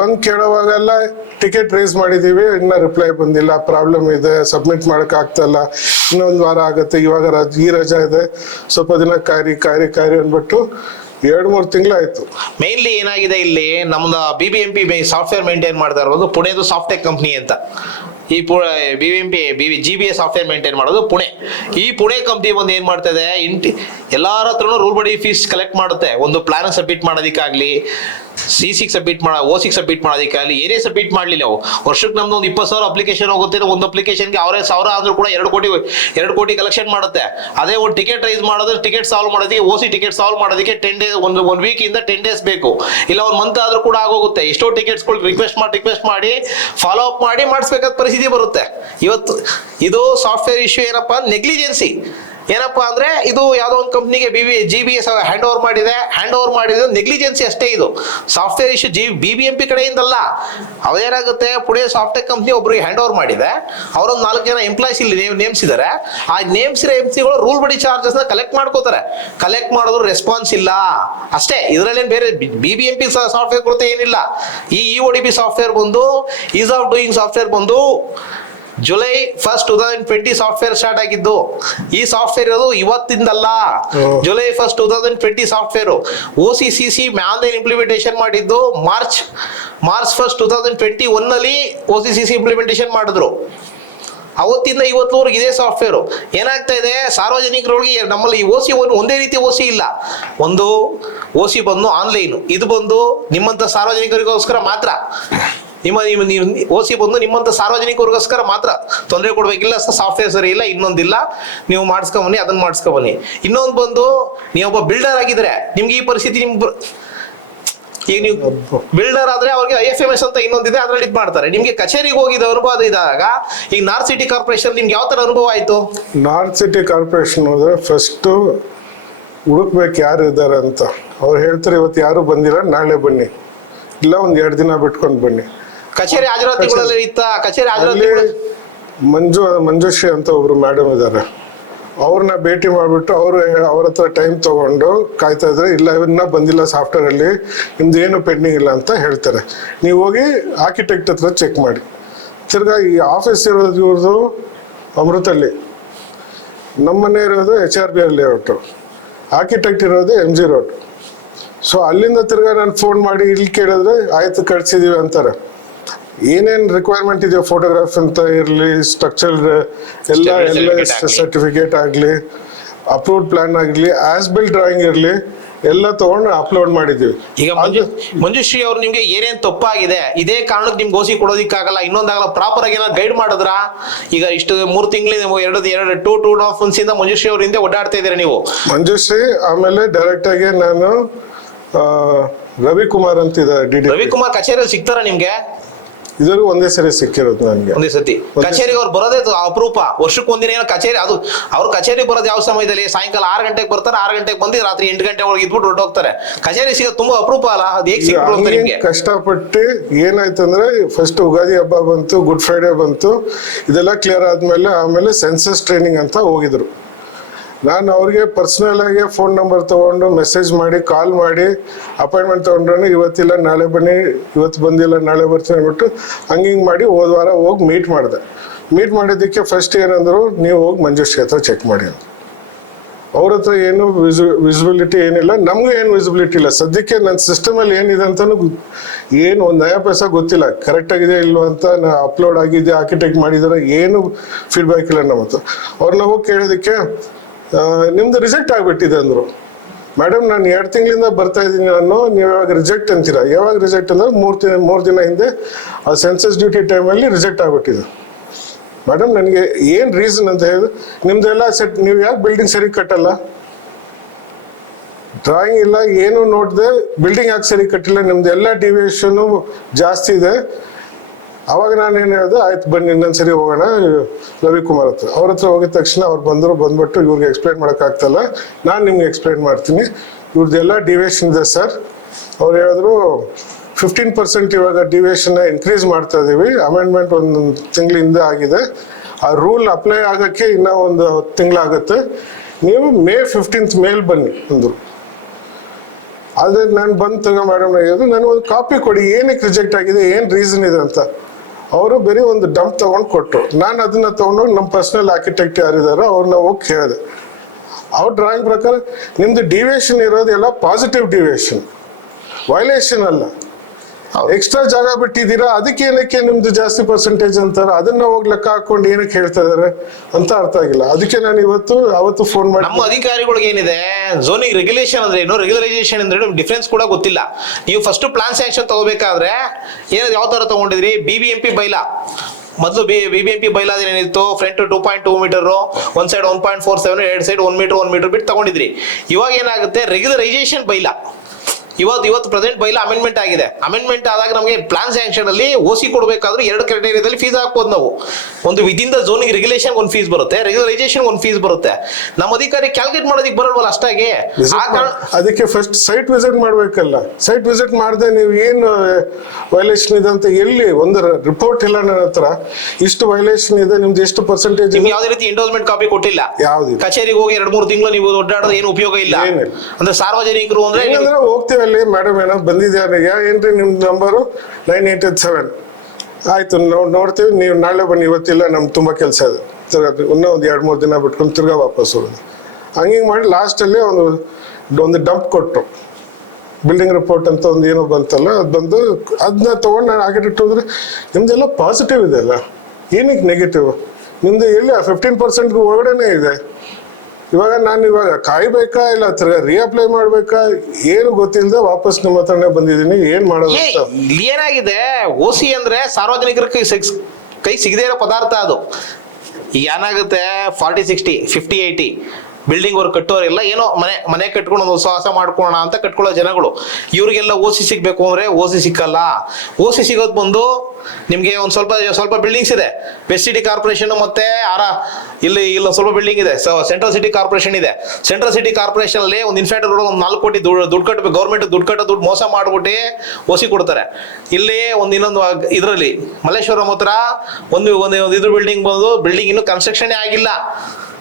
ಬಂದ್ ಕೇಳೋವಾಗೆಲ್ಲ ಟಿಕೆಟ್ ರೇಸ್ ಮಾಡಿದೀವಿ, ಇನ್ನ ರಿಪ್ಲೈ ಬಂದಿಲ್ಲ, ಪ್ರಾಬ್ಲಮ್ ಇದೆ, ಸಬ್ಮಿಟ್ ಮಾಡಕ್ ಆಗ್ತಲ್ಲ, ಇನ್ನೊಂದು ವಾರ ಆಗತ್ತೆ, ಇವಾಗ ಈ ರಜಾ ಇದೆ, ಸ್ವಲ್ಪ ದಿನ ಕಾಯ್ರಿ ಅಂದ್ಬಿಟ್ಟು 2-3 ತಿಂಗಳಾಯ್ತು. ಮೇನ್ಲಿ ಏನಾಗಿದೆ ಇಲ್ಲಿ, ನಮ್ದು BBMP ಸಾಫ್ಟ್ವೇರ್ ಮೇಂಟೈನ್ ಮಾಡ್ತಾ ಇರೋದು ಪುಣೆದು ಸಾಫ್ಟ್ಟೆಕ್ ಕಂಪ್ನಿ ಅಂತ. ಈ GBA ಸಾಫ್ಟ್ವೇರ್ ಮೇಂಟೈನ್ ಮಾಡೋದು ಪುಣೆ. ಈ ಪುಣೆ ಕಂಪ್ನಿ ಬಂದು ಏನ್ ಮಾಡ್ತಾ ಇದೆ, ಎಲ್ಲಾರ ಹತ್ರನು ರೂಲ್ ಬಡಿ ಫೀಸ್ ಕಲೆಕ್ಟ್ ಮಾಡುತ್ತೆ. ಒಂದು ಪ್ಲಾನ್ ಸಬ್ಮಿಟ್ ಮಾಡೋದಕ್ಕಾಗ್ಲಿ, OC ಸಬ್ಮಿಟ್ ಮಾಡೋದಕ್ಕಾಗಲಿ, ಏನೇ ಸಬ್ಮಿಟ್ ಮಾಡ್ಲಿ ನಾವು, ವರ್ಷಕ್ಕೆ ನಮ್ದು ಒಂದು 20,000 ಅಪ್ಲಿಕೇಶನ್ ಹೋಗುತ್ತೆ. ಒಂದು ಅಪ್ಲಿಕೇಶನ್ಗೆ ಅವರೇ 1,000 ಆದ್ರೂ ಕೂಡ 2 ಕೋಟಿ ಕಲೆಕ್ಷನ್ ಮಾಡುತ್ತೆ. ಅದೇ ಒಂದು ಟಿಕೆಟ್ ರೈಸ್ ಮಾಡೋದ್ರೆ, ಟಿಕೆಟ್ ಸಾಲ್ವ್ ಮಾಡೋದಕ್ಕೆ, OC ಟಿಕೆಟ್ ಸಾಲ್ವ್ ಮಾಡೋದಕ್ಕೆ 10 ಡೇಸ್, ಒಂದು ವೀಕ್ ಇಂದ 10 ಡೇಸ್ ಬೇಕು. ಇಲ್ಲ 1 ಮಂತ್ ಆದ್ರೂ ಕೂಡ ಆಗೋಗುತ್ತೆ. ಎಷ್ಟೋ ಟಿಕೆಟ್ಸ್ಗಳು ರಿಕ್ವೆಸ್ಟ್ ಮಾಡಿ ಫಾಲೋ ಅಪ್ ಮಾಡಿ ಮಾಡಿಸ್ಬೇಕಾದ ಪರಿಸ್ಥಿತಿ ಬರುತ್ತೆ. ಇವತ್ತು ಇದು ಸಾಫ್ಟ್ವೇರ್ ಇಶ್ಯೂ ಏನಪ್ಪಾ, ನೆಗ್ಲಿಜೆನ್ಸಿ ಏನಪ್ಪಾ ಅಂದ್ರೆ, ಇದು ಯಾವ್ದೋ ಒಂದು ಕಂಪ್ನಿಗೆ GBA ಹ್ಯಾಂಡ್ ಓವರ್ ಮಾಡಿದೆ, ನೆಗ್ಲಿಜೆನ್ಸಿ ಅಷ್ಟೇ. ಇದು ಸಾಫ್ಟ್ವೇರ್ ಇಶ್ಯೂ BBMP ಕಡೆಯಿಂದಲ್ಲ. ಅವೇನಾಗುತ್ತೆ, ಪುಣೆ ಸಾಫ್ಟ್ವೇರ್ ಕಂಪ್ನಿ ಒಬ್ರಿಗೆ ಹ್ಯಾಂಡ್ ಓವರ್ ಮಾಡಿದೆ, ಅವರೊಂದು 4 ಜನ ಎಂಪ್ಲಾಯ್ಸ್ ಇಲ್ಲಿ ನೇಮಿಸಿದ್ದಾರೆ. ಆ ನೇಮಿಸಿರೋ ಎಂಪ್ಸಿಗಳು ರೂಲ್ ಬಡಿ ಚಾರ್ಜಸ್ ನ ಕಲೆಕ್ಟ್ ಮಾಡಿದ್ರು, ರೆಸ್ಪಾನ್ಸ್ ಇಲ್ಲ ಅಷ್ಟೇ. ಇದರಲ್ಲೇನು ಬೇರೆ BBMP ಸಾಫ್ಟ್ವೇರ್ ಕೊರತೆ ಏನಿಲ್ಲ. ಈ EODP ಸಾಫ್ಟ್ವೇರ್ ಬಂದು, ಈಸ್ ಆಫ್ ಡೂಯಿಂಗ್ ಸಾಫ್ಟ್ವೇರ್ ಬಂದು ಜುಲೈ 1, 2020 ಸಾಫ್ಟ್ವೇರ್ ಸ್ಟಾರ್ಟ್ ಆಗಿದ್ದು. ಈ ಸಾಫ್ಟ್ವೇರ್ ಇರೋದು ಇವತ್ತಿಂದಲ್ಲ, July 1, 2020 software. OCCC online implementation ಮಾಡಿದ್ದು ಮಾರ್ಚ್ 1, 2021 ನಲ್ಲಿ OCCC ಇಂಪ್ಲಿಮೆಂಟೇಷನ್ ಮಾಡಿದ್ರು. ಅವತ್ತಿಂದ ಇವತ್ತುವರೆಗೆ ಇದೇ ಸಾಫ್ಟ್ವೇರು. ಏನಾಗ್ತಾ ಇದೆ, ಸಾರ್ವಜನಿಕರೊಳಗೆ ನಮ್ಮಲ್ಲಿ ಈ ಓಸಿ ಒಂದೇ ರೀತಿ ಓಸಿ ಇಲ್ಲ. ಒಂದು ಓಸಿ ಬಂದು ಆನ್ಲೈನು, ಇದು ಬಂದು ನಿಮ್ಮಂಥ ಸಾರ್ವಜನಿಕರಿಗೋಸ್ಕರ ಮಾತ್ರ. ನೀವು ಓಸಿ ಬಂದು ನಿಮ್ಮಂಥ ಸಾರ್ವಜನಿಕರಿಗೋಸ್ಕರ ಮಾತ್ರ. ತೊಂದರೆ ಕೊಡ್ಬೇಕಿಲ್ಲ, ಸಾಫ್ಟ್ವೇರ್ ಸರಿ ಇಲ್ಲ, ಇನ್ನೊಂದಿಲ್ಲ, ನೀವು ಮಾಡಿಸ್ಕೊಂಬನ್ನಿ, ಅದನ್ನ ಮಾಡಿಸ್ಕೊಂಬನ್ನಿ. ಇನ್ನೊಂದು ಬಂದು ನೀವೊಬ್ಬ ಬಿಲ್ಡರ್ ಆಗಿದ್ರೆ ನಿಮ್ಗೆ ಈ ಪರಿಸ್ಥಿತಿ ಈಗ ನೀವು ಬಿಲ್ಡರ್ ಆದ್ರೆ ಅವ್ರಿಗೆ IFMS ಅಂತ ಇನ್ನೊಂದಿದೆ, ಅದ್ರಲ್ಲಿ ಇದು ಮಾಡ್ತಾರೆ. ನಿಮ್ಗೆ ಕಚೇರಿಗೆ ಹೋಗಿದ ಅನುಭವ ಇದ್ದಾಗ ಈಗ ನಾರ್ತ್ ಸಿಟಿ ಕಾರ್ಪೊರೇಷನ್ ನಿಮ್ಗೆ ಯಾವ ತರ ಅನುಭವ ಆಯ್ತು? ನಾರ್ತ್ ಸಿಟಿ ಕಾರ್ಪೊರೇಷನ್ ಹೋದ್ರೆ ಫಸ್ಟ್ ಹುಡುಕ್ಬೇಕು ಯಾರು ಇದ್ದಾರೆ ಅಂತ. ಅವ್ರು ಹೇಳ್ತಾರೆ ಇವತ್ತು ಯಾರು ಬಂದಿಲ್ಲ, ನಾಳೆ ಬನ್ನಿ, ಇಲ್ಲ ಒಂದ್ 2 ದಿನ ಬಿಟ್ಕೊಂಡು ಬನ್ನಿ. ಕಚೇರಿ ಹಾಜರಾತಿಗಳಲ್ಲಿ ಇತ್ತ? ಕಚೇರಿ ಅಲ್ಲಿ ಮಂಜುಶ್ರೀ ಅಂತ ಒಬ್ರು ಮೇಡಮ್ ಇದ್ದಾರೆ, ಅವ್ರನ್ನ ಭೇಟಿ ಮಾಡ್ಬಿಟ್ಟು ಅವ್ರ ಹತ್ರ ಟೈಮ್ ತಗೊಂಡು ಕಾಯ್ತಾ ಇದ್ರೆ, ಇಲ್ಲ ಇವನ್ನ ಬಂದಿಲ್ಲ ಸಾಫ್ಟ್ವೇರ್ ಅಲ್ಲಿ, ನಿಮ್ದು ಏನು ಪೆಂಡಿಂಗ್ ಇಲ್ಲ ಅಂತ ಹೇಳ್ತಾರೆ. ನೀವು ಹೋಗಿ ಆರ್ಕಿಟೆಕ್ಟ್ ಹತ್ರ ಚೆಕ್ ಮಾಡಿ. ತಿರ್ಗಾ ಈ ಆಫೀಸ್ ಇರೋದು ಇವ್ರದ್ದು ಅಮೃತಲ್ಲಿ, ನಮ್ಮನೆ ಇರೋದು HRB ಲೇಔಟು, ಆರ್ಕಿಟೆಕ್ಟ್ ಇರೋದು MG ರೋಡ್. ಸೊ ಅಲ್ಲಿಂದ ತಿರ್ಗಾ ನಾನು ಫೋನ್ ಮಾಡಿ ಇಲ್ಲಿ ಕೇಳಿದ್ರೆ ಆಯ್ತು ಕಳ್ಸಿದೀವಿ ಅಂತಾರೆ. ಏನೇನ್ ರಿಕ್ವೈರ್ಮೆಂಟ್ ಇದೆಯೋ, ಫೋಟೋಗ್ರಾಫ್ ಅಂತ ಇರ್ಲಿ, ಸ್ಟ್ರಕ್ಚರ್ ಎಲ್ಲ ಸರ್ಟಿಫಿಕೇಟ್ ಆಗ್ಲಿ, ಅಪ್ರೂವ್ಡ್ ಪ್ಲಾನ್ ಆಗ್ಲಿ, ಆಸ್ ಬಿಲ್ಡ್ ಡ್ರಾಯಿಂಗ್ ಇರ್ಲಿ, ಎಲ್ಲ ತಗೊಂಡು ಅಪ್ಲೋಡ್ ಮಾಡಿದೀವಿ. ಈಗ ಮಂಜುಶ್ರೀ ಅವ್ರು ನಿಮ್ಗೆ ಏನೇನ್ ತಪ್ಪಾಗಿದೆ, ಇದೇ ಕಾರಣಕ್ಕೆ ನಿಮ್ಗೆ ಓಸಿ ಕೊಡೋದಿಕ್ಕಾಗಲ್ಲ, ಇನ್ನೊಂದಾಗಲ್ಲ, ಪ್ರಾಪರ್ ಆಗಿ ಏನಾದ್ರು ಗೈಡ್ ಮಾಡಿದ್ರ? ಈಗ ಇಷ್ಟು 3 ತಿಂಗಳಿಂದ 2.5 months ಇಂದ ಮಂಜುಶ್ರೀ ಅವ್ರ ಹಿಂದೆ ಓಡಾಡ್ತಾ ಇದ್ದೀರಾ ನೀವು. ಮಂಜುಶ್ರೀ ಆಮೇಲೆ ಡೈರೆಕ್ಟ್ ಆಗಿ ನಾನು ರವಿಕುಮಾರ್ ಅಂತಿದ DD. ರವಿಕುಮಾರ್ ಕಚೇರಿಯಲ್ಲಿ ಸಿಗ್ತಾರ ನಿಮ್ಗೆ? ಇದ್ರಿಗೂ ಒಂದೇ ಸರಿ ಸಿಕ್ಕಿರೋದು ನನಗೆ. ಒಂದೇ ಸತಿ ಕಚೇರಿಗೆ ಅವ್ರು ಬರೋದೇ ಅಪರೂಪ. ವರ್ಷಕ್ಕೆ ಒಂದಿನ ಏನೋ ಕಚೇರಿ, ಅದು ಅವ್ರ ಕಚೇರಿ ಬರೋದು ಯಾವ ಸಮಯದಲ್ಲಿ? ಸಾಯಂಕಾಲ 6 ಗಂಟೆಗೆ ಬರ್ತಾರೆ, 6 ಗಂಟೆಗೆ ಬಂದು ರಾತ್ರಿ 8 ಗಂಟೆ ಒಳಗೆ ಇದ್ಬಿಟ್ಟು ಹೊರಟೋಗ್ತಾರೆ. ಕಚೇರಿ ಸಿಗೋದು ತುಂಬಾ ಅಪರೂಪ ಅಲ್ಲ? ಅದು ಹೇಗೆ ಸಿಕ್ಬಿಡುತ್ತೆ ನಿಮ್ಗೆ? ಕಷ್ಟಪಟ್ಟು ಏನಾಯ್ತಂದ್ರೆ, ಫಸ್ಟ್ ಉಗಾದಿ ಹಬ್ಬ ಬಂತು, ಗುಡ್ ಫ್ರೈಡೆ ಬಂತು, ಇದೆಲ್ಲ ಕ್ಲಿಯರ್ ಆದ್ಮೇಲೆ ಆಮೇಲೆ ಸೆನ್ಸಸ್ ಟ್ರೈನಿಂಗ್ ಅಂತ ಹೋಗಿದ್ರು. ನಾನು ಅವ್ರಿಗೆ ಪರ್ಸನಲ್ ಆಗಿ ಫೋನ್ ನಂಬರ್ ತಗೊಂಡು ಮೆಸೇಜ್ ಮಾಡಿ, ಕಾಲ್ ಮಾಡಿ, ಅಪಾಯಿಂಟ್ಮೆಂಟ್ ತಗೊಂಡ್ರೆ ಇವತ್ತಿಲ್ಲ ನಾಳೆ ಬನ್ನಿ, ಇವತ್ತು ಬಂದಿಲ್ಲ ನಾಳೆ ಬರ್ತೀನಿ ಅಂದ್ಬಿಟ್ಟು ಹಂಗಿಂಗ್ ಮಾಡಿ ಹೋದ ವಾರ ಹೋಗಿ ಮೀಟ್ ಮಾಡಿದೆ. ಮೀಟ್ ಮಾಡಿದ್ದಕ್ಕೆ ಫಸ್ಟ್ ಏನಂದ್ರು, ನೀವು ಹೋಗಿ ಮಂಜುಶ್ರೀ ಹತ್ರ ಚೆಕ್ ಮಾಡಿ ಅಂತ. ಅವ್ರ ಹತ್ರ ಏನು ವಿಸಿಬಿಲಿಟಿ ಏನಿಲ್ಲ, ನಮಗೂ ಏನು ವಿಸಿಬಿಲಿಟಿ ಇಲ್ಲ. ಸದ್ಯಕ್ಕೆ ನನ್ನ ಸಿಸ್ಟಮಲ್ಲಿ ಏನಿದೆ ಅಂತಾನು ಏನು ಒಂದು ನಯ ಪೈಸಾ ಗೊತ್ತಿಲ್ಲ, ಕರೆಕ್ಟ್ ಆಗಿದೆ ಇಲ್ವ ಅಂತ. ಅಪ್ಲೋಡ್ ಆಗಿದೆ, ಆರ್ಕಿಟೆಕ್ಟ್ ಮಾಡಿದಾರೆ, ಏನು ಫೀಡ್ಬ್ಯಾಕ್ ಇಲ್ಲ ನಮ್ಮ ಹತ್ರ. ಅವ್ರನ್ನ ಹೋಗಿ ಕೇಳೋದಕ್ಕೆ ನಿಮ್ದು ರಿಜೆಕ್ಟ್ ಆಗ್ಬಿಟ್ಟಿದೆ ಅಂದ್ರು. ಮೇಡಮ್ ನಾನು 2 ತಿಂಗಳಿಂದ ಬರ್ತಾ ಇದ್ದೀನಿ ನಾನು, ನೀವು ಯಾವಾಗ ರಿಜೆಕ್ಟ್ ಅಂತೀರಾ? ಯಾವಾಗ ರಿಜೆಕ್ಟ್ ಅಂದ್ರೆ 3 ದಿನ ಹಿಂದೆ ಆ ಸೆನ್ಸಸ್ ಡ್ಯೂಟಿ ಟೈಮಲ್ಲಿ ರಿಜೆಕ್ಟ್ ಆಗ್ಬಿಟ್ಟಿದೆ. ಮೇಡಮ್ ನನಗೆ ಏನ್ ರೀಸನ್ ಅಂತ ಹೇಳಿದ್ರೆ, ನಿಮ್ದೆಲ್ಲ ಸೆಟ್, ನೀವು ಯಾಕೆ ಬಿಲ್ಡಿಂಗ್ ಸರಿ ಕಟ್ಟಲ್ಲ? ಡ್ರಾಯಿಂಗ್ ಇಲ್ಲ, ಏನು ನೋಡಿದೆ, ಬಿಲ್ಡಿಂಗ್ ಯಾಕೆ ಸರಿ ಕಟ್ಟಿಲ್ಲ, ನಿಮ್ದು ಎಲ್ಲ ಡಿವಿಯೇಷನ್ ಜಾಸ್ತಿ ಇದೆ. ಅವಾಗ ನಾನು ಏನು ಹೇಳಿದೆ, ಆಯ್ತು ಬನ್ನಿ ಇನ್ನೊಂದ್ಸರಿ ಹೋಗೋಣ ರವಿಕುಮಾರ್ ಹತ್ರ. ಅವ್ರ ಹತ್ರ ಹೋಗಿದ ತಕ್ಷಣ ಅವ್ರು ಬಂದ್ಬಿಟ್ಟು ಇವ್ರಿಗೆ ಎಕ್ಸ್ಪ್ಲೈನ್ ಮಾಡೋಕ್ಕಾಗ್ತಲ್ಲ, ನಾನು ನಿಮ್ಗೆ ಎಕ್ಸ್ಪ್ಲೈನ್ ಮಾಡ್ತೀನಿ, ಇವ್ರದ್ದೆಲ್ಲ ಡಿವಿಯೇಷನ್ ಇದೆ ಸರ್. ಅವ್ರು ಹೇಳಿದ್ರು 15% ಇವಾಗ ಡಿವಿಯೇಷನ್ ಇನ್ಕ್ರೀಸ್ ಮಾಡ್ತಾ ಇದೀವಿ, ಅಮೆಂಡ್ಮೆಂಟ್ 1 ತಿಂಗಳ ಹಿಂದೆ ಆಗಿದೆ, ಆ ರೂಲ್ ಅಪ್ಲೈ ಆಗೋಕ್ಕೆ ಇನ್ನೂ 1 ತಿಂಗಳಾಗುತ್ತೆ, ನೀವು May 15th ಮೇಲ್ ಬನ್ನಿ ಅಂದರು. ಆದ್ರೆ ನಾನು ಬಂದು ತಗೋ ಮೇಡಮ್ ಹೇಳಿದ್ರು, ನನಗೆ ಒಂದು ಕಾಪಿ ಕೊಡಿ, ಏನಕ್ಕೆ ರಿಜೆಕ್ಟ್ ಆಗಿದೆ, ಏನು ರೀಸನ್ ಇದೆ ಅಂತ. ಅವರು ಬರೀ ಒಂದು ಡಂಪ್ ತಗೊಂಡು ಕೊಟ್ಟರು. ನಾನು ಅದನ್ನ ತಗೊಂಡೋಗಿ ನಮ್ಮ ಪರ್ಸನಲ್ ಆರ್ಕಿಟೆಕ್ಟ್ ಯಾರಿದಾರೋ ಅವ್ರನ್ನ ಹೋಗಿ ಕೇಳಿದೆ. ಅವ್ರ ಡ್ರಾಯಿಂಗ್ ಪ್ರಕಾರ ನಿಮ್ದು ಡಿವಿಯೇಷನ್ ಇರೋದೆಲ್ಲ ಪಾಸಿಟಿವ್ ಡಿವಿಯೇಷನ್, ವೈಲೇಷನ್ ಅಲ್ಲ. ಎಕ್ಸ್ಟ್ರಾ ಜಾಗ ಬಿಟ್ಟಿದ್ದೀರಾ, ಅದಕ್ಕೆ ಏನಕ್ಕೆ ನಿಮ್ದು ಜಾಸ್ತಿ ಪರ್ಸೆಂಟೇಜ್ ಅಂತಾರೆ, ಅದನ್ನ ಹೋಗಿ ಲೆಕ್ಕ ಹಾಕೊಂಡು ಏನಕ್ಕೆ ಹೇಳ್ತಾ ಇದಾರೆ ಅಂತ ಅರ್ಥ ಆಗಿಲ್ಲ. ಅದಕ್ಕೆ ನಾನು ಅವತ್ತು ಫೋನ್ ಮಾಡಿ, ನಮ್ಮ ಅಧಿಕಾರಿಗಳಿಗೆ ಏನಿದೆ, ಝೋನಿಂಗ್ ರೆಗ್ಯುಲೇಷನ್ ಅಂದ್ರೆ ಏನು, ರೆಗ್ಯುಲರೈಸೇಷನ್ ಅಂದ್ರೆ ಡಿಫ್ರೆನ್ಸ್ ಕೂಡ ಗೊತ್ತಿಲ್ಲ. ನೀವು ಫಸ್ಟ್ ಪ್ಲಾನ್ ಸ್ಯಾಂಕ್ಷನ್ ತಗೋಬೇಕಾದ್ರೆ ಯಾವ ತರ ತಗೊಂಡಿದ್ರಿ? BBMP ಬೈಲಾ ಮೊದಲು BBMP ಬೈಲಾ ಏನಿತ್ತು, ಫ್ರಂಟ್ 2.2 ಮೀಟರ್, ಒಂದ್ ಸೈಡ್ 1.47, 2 ಸೈಡ್ 1 ಮೀಟರ್ ಬಿಟ್ಟು ತಗೊಂಡಿದ್ರಿ. ಇವಾಗ ಏನಾಗುತ್ತೆ, ರೆಗ್ಯುಲರೈಸೇಷನ್ ಬೈಲಾ ಇವತ್ತು ಪ್ರೆಸೆಂಟ್ ಬೈಲಾ ಅಮೆಂಡ್ಮೆಂಟ್ ಆಗಿದೆ. ಅಮೆಂಡ್ಮೆಂಟ್ ಆದಾಗ ನಮಗೆ ಪ್ಲಾನ್ ಸ್ಯಾಂಕ್ಷನ್ ಅಲ್ಲಿ ಓಸಿ ಕೊಡಬೇಕಾದ್ರೂ 2 ಕ್ರೈಟೇರಿಯಾದಲ್ಲಿ ಫೀಸ್ ಹಾಕ್ಬೋದು ನಾವು. ಒಂದು ವಿದಿನ್ ದ ಝೋನಿಂಗ್ ರೆಗ್ಯುಲೇಷನ್ ಒಂದು ಫೀಸ್ ಬರುತ್ತೆ, ರೆಗ್ಯುಲರೈಸೇಷನ್ ಒಂದು ಫೀಸ್ ಬರುತ್ತೆ. ನಮ್ಮ ಅಧಿಕಾರಿ ಕ್ಯಾಲ್ಕುಲೇಟ್ ಮಾಡೋದಕ್ಕೆ ಬರಲ್ವಲ್ಲ ಅಷ್ಟಾಗಿ. ಅದಕ್ಕೆ ಫಸ್ಟ್ ಸೈಟ್ ವಿಸಿಟ್ ಮಾಡ್ಬೇಕಲ್ಲ. ಸೈಟ್ ವಿಸಿಟ್ ಮಾಡದೆ ನೀವು ಏನು ವೈಲೇಷನ್ ಇದೆ ಅಂತ ಎಲ್ಲಿ ಒಂದು ರಿಪೋರ್ಟ್ ಇಲ್ಲ ನನ್ನ ಹತ್ರ, ಇಷ್ಟು ವೈಲೇಷನ್ ಇದೆ, ನಿಮ್ದು ಎಷ್ಟು ಪರ್ಸೆಂಟೇಜ್, ಯಾವುದೇ ರೀತಿ ಎಂಡೋಸ್ಮೆಂಟ್ ಕಾಪಿ ಕೊಟ್ಟಿಲ್ಲ. ಯಾವ್ದು ಕಚೇರಿಗೆ ಹೋಗಿ 2-3 ತಿಂಗಳು ನೀವು ಒಡ್ಡಾಡೋದು ಏನು ಉಪಯೋಗ ಇಲ್ಲ. ಅಂದ್ರೆ ಸಾರ್ವಜನಿಕರು ಅಂದ್ರೆ ಹೋಗ್ತೀವಿ ಅಲ್ಲಿ, ಮೇಡಮ್ ಏನೋ ಬಂದಿದ್ದಾರೆ, ಏನ್ರಿ ನಿಮ್ ನಂಬರು 9887, ಆಯ್ತು ನೋಡ್ತೀವಿ, ನೀವು ನಾಳೆ ಬನ್ನಿ, ಇವತ್ತಿಲ್ಲ ನಮ್ಗೆ ತುಂಬಾ ಕೆಲಸ ಇದೆ, ತಿರ್ಗಾ ಇನ್ನೂ ಒಂದು 2-3 ದಿನ ಬಿಟ್ಕೊಂಡು ತಿರ್ಗಾ ವಾಪಸ್ ಹೋಗೋದು. ಹಂಗಿಂಗ್ ಮಾಡಿ ಲಾಸ್ಟಲ್ಲಿ ಒಂದು ಡಂಪ್ ಕೊಟ್ಟು, ಬಿಲ್ಡಿಂಗ್ ರಿಪೋರ್ಟ್ ಅಂತ ಒಂದು ಏನೋ ಬಂತಲ್ಲ, ಅದು ಬಂದು ಅದನ್ನ ತೊಗೊಂಡು ನಾನು ಆರ್ಕಿಟೆಕ್ಟ್ ಹೋದ್ರೆ, ನಿಮ್ದೆಲ್ಲ ಪಾಸಿಟಿವ್ ಇದೆ ಅಲ್ಲ, ಏನಕ್ಕೆ ನೆಗೆಟಿವ್? ನಿಮ್ದು ಎಲ್ಲಿ 15% ಒಳಗಡೆನೆ ಇದೆ. ಇವಾಗ ಕಾಯ್ಬೇಕಾ ಇಲ್ಲ ರೀಅಪ್ಲೈ ಮಾಡ್ಬೇಕಾ ಏನು ಗೊತ್ತಿಲ್ಲದೆ ವಾಪಸ್ ನಿಮ್ಮ ಹತ್ರನೇ ಬಂದಿದ್ದೀನಿ. ಏನ್ ಮಾಡೋದು ಅಂತ. ಇಲ್ಲಿ ಏನಾಗಿದೆ, ಓಸಿ ಅಂದ್ರೆ ಸಾರ್ವಜನಿಕರ ಕೈ ಸಿಗದೇ ಇರೋ ಪದಾರ್ಥ ಅದು. ಈಗ ಏನಾಗುತ್ತೆ, 40-60 50-80 ಬಿಲ್ಡಿಂಗ್ ಅವ್ರು ಕಟ್ಟೋರೆಲ್ಲ ಏನೋ ಮನೆ ಕಟ್ಕೊಂಡು ಒಂದು ಹೊಸ ಮಾಡ್ಕೋಣ ಅಂತ ಕಟ್ಕೊಳ್ಳೋ ಜನಗಳು. ಇವ್ರಿಗೆಲ್ಲ ಓಸಿ ಸಿಗ್ಬೇಕು ಅಂದ್ರೆ ಓಸಿ ಸಿಕ್ಕಲ್ಲ. ಓಸಿ ಸಿಗೋದು ಬಂದು ನಿಮ್ಗೆ ಒಂದ್ ಸ್ವಲ್ಪ ಬಿಲ್ಡಿಂಗ್ಸ್ ಇದೆ. ವೆಸ್ಟ್ ಸಿಟಿ ಕಾರ್ಪೊರೇಷನ್ ಮತ್ತೆ ಇಲ್ಲಿ ಸ್ವಲ್ಪ ಬಿಲ್ಡಿಂಗ್ ಇದೆ. ಸೆಂಟ್ರಲ್ ಸಿಟಿ ಕಾರ್ಪೊರೇಷನ್ ಇದೆ. ಸೆಂಟ್ರಲ್ ಸಿಟಿ ಕಾರ್ಪೊರೇಷನ್ ಅಲ್ಲಿ ಒಂದು ಇನ್ಫ್ಯಾಕ್ಟರ್ ಒಂದು 4 ಕೋಟಿ ದುಡ್ಡು ಕಟ್ಟಬೇಕು. ಗೌರ್ಮೆಂಟ್ ದುಡ್ಡು ಮೋಸ ಮಾಡ್ಬಿಟ್ಟು ಓಸಿ ಕೊಡ್ತಾರೆ. ಇಲ್ಲಿ ಇನ್ನೊಂದು ಇದ್ರಲ್ಲಿ ಮಲ್ಲೇಶ್ವರಂ ಹತ್ರ ಒಂದು ಇದ್ರ ಬಿಲ್ಡಿಂಗ್ ಇನ್ನು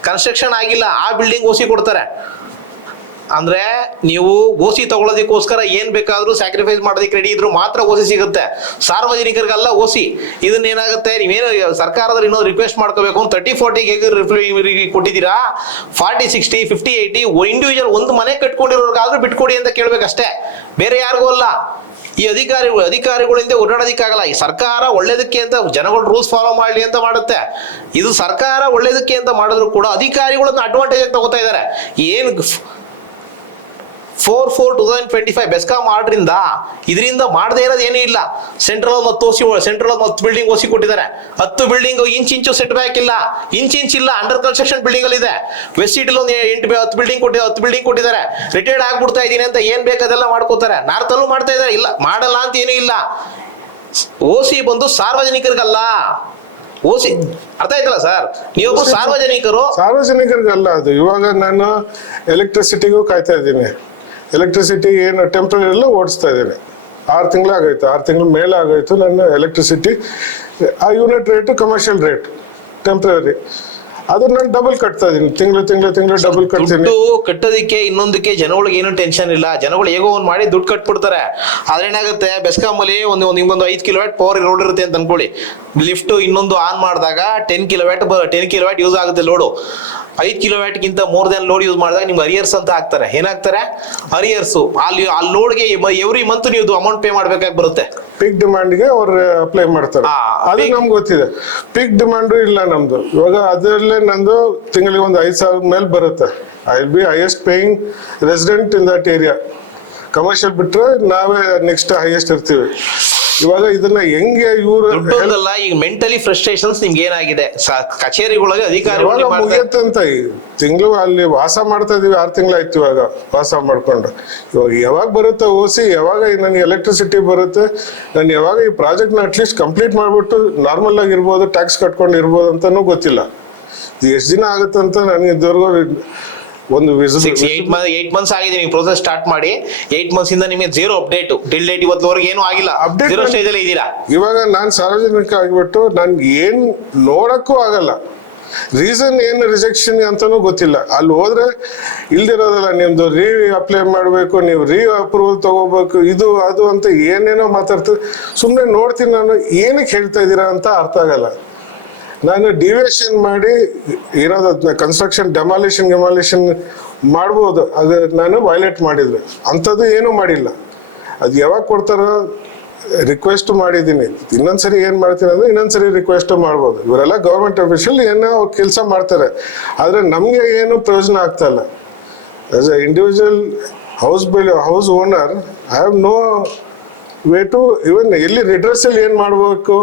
ಕನ್ಸ್ಟ್ರಕ್ಷನ್ ಆಗಿಲ್ಲ. ಆ ಬಿಲ್ಡಿಂಗ್ ಓಸಿ ಕೊಡ್ತಾರೆ. ಅಂದ್ರೆ ನೀವು ಓಸಿ ತಗೊಳ್ಳೋದಕ್ಕೋಸ್ಕರ ಏನ್ ಬೇಕಾದ್ರೂ ಸ್ಯಾಕ್ರಿಫೈಸ್ ಮಾಡೋದಕ್ಕೆ ರೆಡಿ ಇದ್ರು ಮಾತ್ರ ಓಸಿ ಸಿಗುತ್ತೆ. ಸಾರ್ವಜನಿಕರಿಗೆಲ್ಲ ಓಸಿ. ಇದನ್ನ ಏನಾಗುತ್ತೆ, ನೀವೇನು ಸರ್ಕಾರದಲ್ಲಿ ಇನ್ನೊಂದು ರಿಕ್ವೆಸ್ಟ್ ಮಾಡ್ಕೋಬೇಕು ಅಂತ 30-40 ಕೊಟ್ಟಿದ್ದೀರಾ. 40-60 50-80 ಇಂಡಿವಿಜುವಲ್ ಒಂದು ಮನೆ ಕಟ್ಕೊಂಡಿರೋರ್ಗಾದ್ರೂ ಬಿಟ್ಕೊಡಿ ಅಂತ ಕೇಳ್ಬೇಕಷ್ಟೇ, ಬೇರೆ ಯಾರಿಗೂ ಅಲ್ಲ. ಈ ಅಧಿಕಾರಿಗಳಿಂದ ಓಡಾಡೋದಿಕ್ಕಾಗಲ್ಲ. ಈ ಸರ್ಕಾರ ಒಳ್ಳೇದಕ್ಕೆ ಅಂತ ಜನಗಳು ರೂಲ್ಸ್ ಫಾಲೋ ಮಾಡ್ಲಿ ಅಂತ ಮಾಡುತ್ತೆ. ಇದು ಸರ್ಕಾರ ಒಳ್ಳೇದಕ್ಕೆ ಅಂತ ಮಾಡಿದ್ರು ಕೂಡ ಅಧಿಕಾರಿಗಳನ್ನ ಅಡ್ವಾಂಟೇಜ್ ತಗೋತಾ ಇದ್ದಾರೆ. ಏನು 4/4/2025 ಬೆಸ್ಕಾಂ ಆರ್ಡ್ರಿಂದ ಇದರಿಂದ ಮಾಡದೇ ಇರೋದು ಏನೂ ಇಲ್ಲ. ಸೆಂಟ್ರಲ್ ಮತ್ತು ಬಿಲ್ಡಿಂಗ್ ಓಸಿ ಕೊಟ್ಟಿದ್ದಾರೆ. 10 ಬಿಲ್ಡಿಂಗ್ ಇಂಚು ಸೆಟ್ ಬ್ಯಾಕ್ ಇಲ್ಲ, ಇಂಚ್ ಇಲ್ಲ, ಅಂಡರ್ ಕನ್ಸ್ಟ್ರಕ್ಷನ್ ಬಿಲ್ಡಿಂಗ್ ಅಲ್ಲಿ ಇದೆ. ವೆಸ್ಟ್ ಸಿಟಿಲಿ ಒಂದು 10 ಬಿಲ್ಡಿಂಗ್ ಕೊಟ್ಟಿದ್ದಾರೆ. ರಿಟೈರ್ಡ್ ಆಗ್ಬಿಡ್ತಾ ಇದೀನಿ ಅಂತ ಏನ್ ಬೇಕಾದೆಲ್ಲ ಮಾಡ್ಕೋತಾರೆ. ನಾರ್ತಲ್ಲೂ ಮಾಡ್ತಾ ಇದ್ದಾರೆ. ಇಲ್ಲ ಮಾಡಲ್ಲ ಅಂತ ಏನೂ ಇಲ್ಲ. ಓಸಿ ಬಂದು ಸಾರ್ವಜನಿಕರಿಗಲ್ಲ. ಓಸಿ ಅರ್ಥ ಆಯ್ತಲ್ಲ ಸರ್? ನೀವೊಬ್ಬ ಸಾರ್ವಜನಿಕರಿಗಲ್ಲ ಅದು. ಇವಾಗ ನಾನು ಎಲೆಕ್ಟ್ರಿಸಿಟಿಗೂ ಕಾಯ್ತಾ ಇದ್ದೀನಿ. ಎಲೆಕ್ಟ್ರಿಸಿಟಿ ಏನು ಟೆಂಪ್ರರಿ ಎಲ್ಲ ಓಡಿಸ್ತಾ ಇದ್ದೀನಿ. 6 ತಿಂಗಳಾಗೋಯ್ತು, 6 ತಿಂಗಳ ಮೇಲೆ ಆಗೋಯ್ತು. ನನ್ನ ಎಲೆಕ್ಟ್ರಿಸಿಟಿ ಆ unit rate commercial rate temporary, ಅದು ನಾನು ಡಬಲ್ ಕಟ್ತಾ ಇದೀನಿ. ತಿಂಗಳು ಡಬಲ್ ಕಟ್ತೀನಿ. ದುಡ್ಡು ಕಟ್ಟೋದಿಕ್ಕೆ ಇನ್ನೊಂದಕ್ಕೆ ಜನಗಳಿಗೆ ಏನು ಟೆನ್ಷನ್ ಇಲ್ಲ. ಜನಗಳು ಹೇಗೋ ಒಂದ್ ಮಾಡಿ ದುಡ್ಡು ಕಟ್ಬಿಡ್ತಾರೆ. ಆದ್ರೆ ಏನಾಗುತ್ತೆ, ಬೆಸ್ಕಾಂ ಅಲ್ಲಿ ನಿಮ್ಗೊಂದು 5 ಕಿಲೋವ್ಯಾಟ್ ಪವರ್ ಲೋಡ್ ಇರುತ್ತೆ ಅಂತ ಅನ್ಕೊಳ್ಳಿ. ಲಿಫ್ಟ್ ಇನ್ನೊಂದು ಆನ್ ಮಾಡಿದಾಗ 10 ಕಿಲೋವ್ಯಾಟ್ ಯೂಸ್ ಆಗುತ್ತೆ ಲೋಡು. 5 ಕಿಲೋವ್ಯಾಟ್ ಗಿಂತ ಮೋರ್ ದನ್ ಲೋಡ್ ಯೂಸ್ ಮಾಡಿದಾಗ ನಿಮ್ಗೆ ಅರಿಯರ್ಸ್ ಅಂತ ಹಾಕ್ತಾರೆ. ಏನಾಗ್ತಾರೆ ಅರಿಯರ್ಸ್. ಅಲ್ಲಿ ಆ ಲೋಡ್ಗೆ ಎವ್ರಿ ಮಂತ್ ನೀವು ಅಮೌಂಟ್ ಪೇ ಮಾಡ್ಬೇಕಾಗಿ ಬರುತ್ತೆ. ಪೀಕ್ ಡಿಮಾಂಡ್ಗೆ ಅವ್ರು ಅಪ್ಲೈ ಮಾಡ್ತಾರೆ. ಅದು ನಮ್ಗೆ ಗೊತ್ತಿದೆ. ಪೀಕ್ ಡಿಮಾಂಡ್ ಇಲ್ಲ ನಮ್ದು. ಇವಾಗ ಅದರಲ್ಲೇ ನಂದು ತಿಂಗಳಿಗೆ ಒಂದು 5,000 ಮೇಲೆ ಬರುತ್ತೆ. I will be highest paying resident in that area. Commercial ಬಿಟ್ರೆ ನಾವೇ ನೆಕ್ಸ್ಟ್ ಹೈಯೆಸ್ಟ್ ಇರ್ತೀವಿ. ಇವಾಗ ಇದನ್ನ ಹೆಂಗೆ ಇವರು ದುಡ್ಡಲ್ಲ, ಈಗ ಮೆಂಟಲಿ ಫ್ರಸ್ಟ್ರೇಷನ್ಸ್ ನಿಮ್ಗೆ ಏನಾಗಿದೆ ಕಚೇರಿಗಳಿಗೆ ಅಧಿಕಾರಿಗಳು ಮುಗಿಯತ್ತಂತ. ತಿಂಗಳು ಅಲ್ಲಿ ವಾಸ ಮಾಡ್ತಾ ಇದೀವಿ, 6 ತಿಂಗಳಾಯ್ತು ಇವಾಗ ವಾಸ ಮಾಡ್ಕೊಂಡು. ಇವಾಗ ಯಾವಾಗ ಬರುತ್ತೆ ಓಸಿ, ಯಾವಾಗ ನನಗೆ ಎಲೆಕ್ಟ್ರಿಸಿಟಿ ಬರುತ್ತೆ, ನಾನು ಯಾವಾಗ ಈ ಪ್ರಾಜೆಕ್ಟ್ ನ ಅಟ್ಲೀಸ್ಟ್ ಕಂಪ್ಲೀಟ್ ಮಾಡ್ಬಿಟ್ಟು ನಾರ್ಮಲ್ ಆಗಿ ಇರ್ಬೋದು, ಟ್ಯಾಕ್ಸ್ ಕಟ್ಕೊಂಡು ಇರ್ಬೋದು ಅಂತಾನು ಗೊತ್ತಿಲ್ಲ. ಎಷ್ಟು ದಿನ ಆಗುತ್ತಂತ ನನಗೆ ಇದುವರೆಗೂ ಒಂದು 8 ಮಂತ್ಸ್ ಆಗಿದೆ ನೀವು ಪ್ರೋಸೆಸ್ ಸ್ಟಾರ್ಟ್ ಮಾಡಿ. 8 ಮಂತ್ಸ್ ಇಂದ ನಿಮಗೆ 0 ಅಪ್ಡೇಟ್ ಟಿಲ್ ಡೇಟ್ ಇವತ್ತುವರೆಗೆ ಏನು ಆಗಿಲ್ಲ. ಅಪ್ಡೇಟ್ ಸ್ಟೇಜ್ ಅಲ್ಲಿ ಇದ್ದೀರಾ. ಇವಾಗ ನಾನು ಸಾರ್ವಜನಿಕ ಆಗಿಬಿಟ್ಟು ನನ್ಗೆ ಏನ್ ನೋಡಕ್ಕೂ ಆಗಲ್ಲ. ರೀಸನ್ ಏನು ರಿಜೆಕ್ಷನ್ ಅಂತಾನೂ ಗೊತ್ತಿಲ್ಲ. ಅಲ್ಲಿ ಹೋದ್ರೆ ಇಲ್ದಿರೋದಲ್ಲ, ನಿಮ್ದು ಅಪ್ಲೈ ಮಾಡ್ಬೇಕು, ನೀವು ಅಪ್ರೂವಲ್ ತಗೋಬೇಕು, ಇದು ಅದು ಅಂತ ಏನೇನೋ ಮಾತಾಡ್ತಾರೆ. ಸುಮ್ಮನೆ ನೋಡ್ತೀನಿ ನಾನು, ಏನಕ್ಕೆ ಹೇಳ್ತಾ ಇದ್ದೀರಾ ಅಂತ ಅರ್ಥ ಆಗಲ್ಲ. ನಾನು ಡಿವಿಯೇಷನ್ ಮಾಡಿ ಇರೋದನ್ನ ಕನ್ಸ್ಟ್ರಕ್ಷನ್ ಡೆಮಾಲಿಷನ್ ಮಾಡ್ಬೋದು, ಅದು ನಾನು ವೈಲೇಟ್ ಮಾಡಿದ್ರೆ. ಅಂಥದ್ದು ಏನೂ ಮಾಡಿಲ್ಲ. ಅದು ಯಾವಾಗ ಕೊಡ್ತಾರೋ ರಿಕ್ವೆಸ್ಟ್ ಮಾಡಿದ್ದೀನಿ. ಇನ್ನೊಂದ್ಸರಿ ಏನ್ ಮಾಡ್ತೀನಿ ಅಂದ್ರೆ ಇನ್ನೊಂದ್ಸರಿ ರಿಕ್ವೆಸ್ಟ್ ಮಾಡ್ಬೋದು. ಇವರೆಲ್ಲ ಗೌರ್ಮೆಂಟ್ ಅಫಿಷಿಯಲ್ ಏನೋ ಕೆಲಸ ಮಾಡ್ತಾರೆ, ಆದ್ರೆ ನಮ್ಗೆ ಏನು ಪ್ರಯೋಜನ ಆಗ್ತಾ ಇಲ್ಲ. As a individual house owner I have no way to even ಎಲ್ಲಿ ರಿಡ್ರೆಸಲ್ ಏನ್ ಮಾಡ್ಬೇಕು,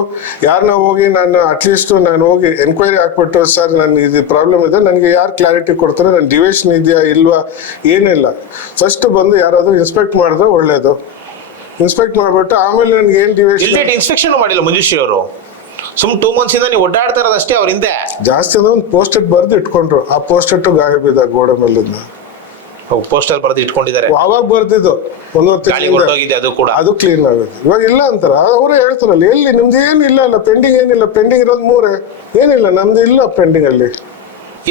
ಯಾರನ್ನ ಹೋಗಿ ನಾನು ಅಟ್ಲೀಸ್ಟ್ ನಾನು ಹೋಗಿ ಎನ್ಕ್ವೈರಿ ಹಾಕ್ಬಿಟ್ಟು ಸರ್ ನನ್ ಇದು ಪ್ರಾಬ್ಲಮ್ ಇದೆ, ನನಗೆ ಯಾರು ಕ್ಲಾರಿಟಿ ಕೊಡ್ತಾರೆ, ನನ್ನ ಡಿವಿಯೇಷನ್ ಇದೆಯಾ ಇಲ್ವಾ, ಏನಿಲ್ಲ. ಫಸ್ಟ್ ಬಂದು ಯಾರಾದ್ರೂ ಇನ್ಸ್ಪೆಕ್ಟ್ ಮಾಡಿದ್ರೆ ಒಳ್ಳೇದು. ಇನ್ಸ್ಪೆಕ್ಟ್ ಮಾಡ್ಬಿಟ್ಟು ಆಮೇಲೆ ನನ್ಗೆ ಏನ್ ಡಿವಿಯೇಷನ್ ಇನ್ಸ್ಪೆಕ್ಷನ್ ಮಾಡಿಲ್ಲ ಮಂಜುಶ್ರೀ ಅವರು. ಸುಮ್ 2 months ಇಂದ ನೀವು ಒಡ್ಡಾಡ್ತಾ ಇರೋದಷ್ಟೇ. ಅವ್ರ ಹಿಂದೆ ಜಾಸ್ತಿ ಅಂದ್ರೆ ಒಂದು ಪೋಸ್ಟೆಡ್ ಬರ್ದು ಇಟ್ಕೊಂಡ್ರು. ಆ ಪೋಸ್ಟೆಡ್ ಗಾಯ ಬಿದ್ದ ಗೋಡೆ ಮೇಲಿಂದ ಪೋಸ್ಟರ್ ಬರೆದು ಇಟ್ಕೊಂಡಿದ್ದಾರೆ. ಅವಾಗ ಬರ್ದಿದ್ದು 1 ವರ್ಷ ಅದು ಕೂಡ ಅದು ಕ್ಲೀನ್ ಆಗುತ್ತೆ. ಇವಾಗ ಇಲ್ಲ ಅಂತಾರ, ಅವರೇ ಹೇಳ್ತಾರಲ್ಲ, ಎಲ್ಲಿ ನಿಮ್ದು ಏನಿಲ್ಲ ಅಲ್ಲ, ಪೆಂಡಿಂಗ್ ಏನಿಲ್ಲ, ಪೆಂಡಿಂಗ್ ಇರೋದು 3 ಏನಿಲ್ಲ, ನಮ್ದು ಇಲ್ಲ ಪೆಂಡಿಂಗ್ ಅಲ್ಲಿ.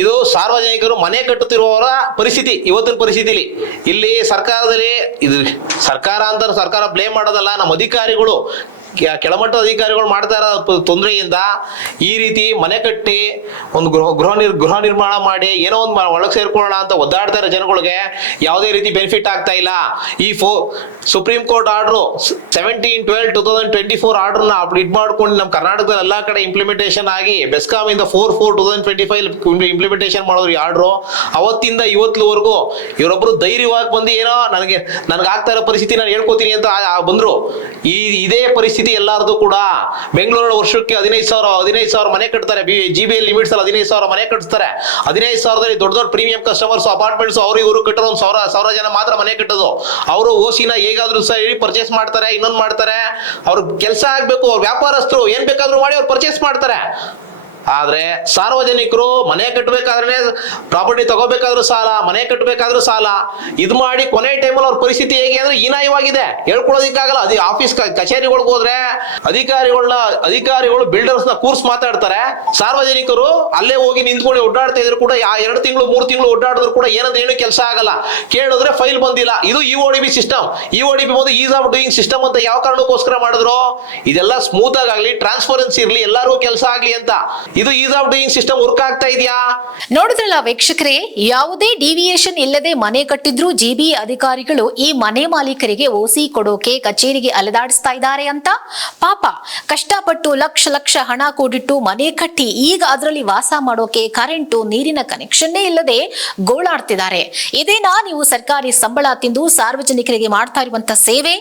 ಇದು ಸಾರ್ವಜನಿಕರು ಮನೆ ಕಟ್ಟುತ್ತಿರುವವರ ಪರಿಸ್ಥಿತಿ. ಇವತ್ತಿನ ಪರಿಸ್ಥಿತಿಲಿ ಇಲ್ಲಿ ಸರ್ಕಾರದಲ್ಲಿ ಇದು ಸರ್ಕಾರ ಅಂತ ಸರ್ಕಾರ ಬ್ಲೇಮ್ ಮಾಡೋದಲ್ಲ, ನಮ್ಮ ಅಧಿಕಾರಿಗಳು ಕೆಳಮಟ್ಟದ ಅಧಿಕಾರಿಗಳು ಮಾಡ್ತಾ ಇರೋ ತೊಂದರೆಯಿಂದ ಈ ರೀತಿ ಮನೆ ಕಟ್ಟಿ ಒಂದು ಗೃಹ ನಿರ್ಮಾಣ ಮಾಡಿ ಏನೋ ಒಂದು ಒಳಗೆ ಸೇರ್ಕೊಳ್ಳೋಣ ಅಂತ ಒದ್ದಾಡ್ತಾ ಇರೋ ಜನಗಳಿಗೆ ಯಾವುದೇ ರೀತಿ ಬೆನಿಫಿಟ್ ಆಗ್ತಾ ಇಲ್ಲ. ಈ ಸುಪ್ರೀಂ ಕೋರ್ಟ್ ಆರ್ಡರ್ 17/12/2024 ಆರ್ಡರ್ನ ಇದ್ ಮಾಡ್ಕೊಂಡು ನಮ್ಮ ಕರ್ನಾಟಕದಲ್ಲಿ ಎಲ್ಲಾ ಕಡೆ ಇಂಪ್ಲಿಮೆಂಟೇಷನ್ ಆಗಿ ಬೆಸ್ಕಾಂ ಇಂದ 4/4/2025 ಇಂಪ್ಲಿಮೆಂಟೇಷನ್ ಮಾಡೋರು ಈ ಆರ್ಡರ್. ಅವತ್ತಿಂದ ಇವತ್ತುವರೆಗೂ ಇವರೊಬ್ರು ಧೈರ್ಯವಾಗಿ ಬಂದು ಏನೋ ನನಗೆ ಆಗ್ತಾ ಇರೋ ಪರಿಸ್ಥಿತಿ ನಾನು ಹೇಳ್ಕೊತೀನಿ ಅಂತ ಬಂದ್ರು. ಇದೇ ಪರಿಸ್ಥಿತಿ ಎಲ್ಲಾರ್ದು ಕೂಡ. ಬೆಂಗಳೂರು ವರ್ಷಕ್ಕೆ 15,000 ಮನೆ ಕಟ್ತಾರೆ. GBL ಲಿಮಿಟ್ಸ್ ಅಲ್ಲಿ 15,000 ಮನೆ ಕಟ್ಟಿಸ್ತಾರೆ. 15,000ದಲ್ಲಿ ದೊಡ್ಡ ಪ್ರೀಮಿಯಂ ಕಸ್ಟಮರ್ಸ್ ಅಪಾರ್ಟ್ಮೆಂಟ್ಸ್ ಅವ್ರು ಇವರು ಕಟ್ಟೋದು 1,000 ಜನ ಮಾತ್ರ ಮನೆ ಕಟ್ಟೋದು. ಅವರು ಓಸಿನ ಹೇಗಾದ್ರೂ ಸಹ ಹೇಳಿ ಪರ್ಚೇಸ್ ಮಾಡ್ತಾರೆ, ಇನ್ನೊಂದು ಮಾಡ್ತಾರೆ. ಅವ್ರ ಕೆಲಸ ಆಗ್ಬೇಕು, ಅವ್ರ ವ್ಯಾಪಾರಸ್ಥರು ಏನ್ ಬೇಕಾದ್ರೂ ಮಾಡಿ ಅವ್ರು ಪರ್ಚೇಸ್ ಮಾಡ್ತಾರೆ. ಆದ್ರೆ ಸಾರ್ವಜನಿಕರು ಮನೆ ಕಟ್ಟಬೇಕಾದ್ರೆ, ಪ್ರಾಪರ್ಟಿ ತಗೋಬೇಕಾದ್ರೂ ಸಾಲ, ಮನೆ ಕಟ್ಟಬೇಕಾದ್ರೂ ಸಾಲ, ಇದು ಮಾಡಿ ಕೊನೆ ಟೈಮಲ್ಲಿ ಅವ್ರ ಪರಿಸ್ಥಿತಿ ಹೇಗೆ ಅಂದ್ರೆ ಹೀನಾಯವಾಗಿದೆ, ಹೇಳ್ಕೊಳ್ಳೋದಿಕ್ಕಾಗಲ್ಲ. ಆಫೀಸ್ ಕಚೇರಿಗಳಿಗೆ ಹೋದ್ರೆ ಅಧಿಕಾರಿಗಳು ಬಿಲ್ಡರ್ಸ್ ನ ಕೂರ್ಸ್ ಮಾತಾಡ್ತಾರೆ. ಸಾರ್ವಜನಿಕರು ಅಲ್ಲೇ ಹೋಗಿ ನಿಂತ್ಕೊಂಡು ಒಡ್ಡಾಡ್ತಾ ಇದ್ರು ಕೂಡ 2 ತಿಂಗಳು 3 ತಿಂಗಳು ಒಡ್ಡಾಡಿದ್ರು ಕೂಡ ಏನು ಕೆಲಸ ಆಗಲ್ಲ. ಕೇಳಿದ್ರೆ ಫೈಲ್ ಬಂದಿಲ್ಲ. ಇದು EODB ಸಿಸ್ಟಮ್. EODB ಬಂದು ಈಸ್ ಆಫ್ ಡೂಯಿಂಗ್ ಸಿಸ್ಟಮ್ ಅಂತ ಯಾವ ಕಾರಣಕ್ಕೋಸ್ಕರ ಮಾಡಿದ್ರು? ಇದೆಲ್ಲ ಸ್ಮೂತ್ ಆಗಲಿ, ಟ್ರಾನ್ಸ್ಪರೆನ್ಸಿ ಇರ್ಲಿ, ಎಲ್ಲರಿಗೂ ಕೆಲಸ ಆಗ್ಲಿ ಅಂತ. ಇದು is of doing system work ಆಗ್ತಾ ಇದೆಯಾ? ನೋಡಿದ್ರಲ್ಲ ವೀಕ್ಷಕರೇ, ಯಾವುದೇ ಡಿವಿಯೇಷನ್ ಇಲ್ಲದೆ ಮನೆ ಕಟ್ಟಿದ್ರು GB ಅಧಿಕಾರಿಗಳು ಈ ಮನೆ ಮಾಲೀಕರಿಗೆ ಓಸಿ ಕೊಡೋಕೆ ಕಚೇರಿಗೆ ಅಲೆದಾಡಿಸ್ತಾ ಇದ್ದಾರೆ ಅಂತ. ಪಾಪ ಕಷ್ಟಪಟ್ಟು ಲಕ್ಷ ಹಣ ಕೂಡಿಟ್ಟು ಮನೆ ಕಟ್ಟಿ ಈಗ ಅದರಲ್ಲಿ ವಾಸ ಮಾಡೋಕೆ ಕರೆಂಟು ನೀರಿನ ಕನೆಕ್ಷನ್ನೇ ಇಲ್ಲದೆ ಗೋಳಾಡ್ತಿದ್ದಾರೆ. ಇದೇನಾ ನೀವು ಸರ್ಕಾರಿ ಸಂಬಳ ತಿಂದು ಸಾರ್ವಜನಿಕರಿಗೆ ಮಾಡ್ತಾ ಇರುವಂತ ಸೇವೆ?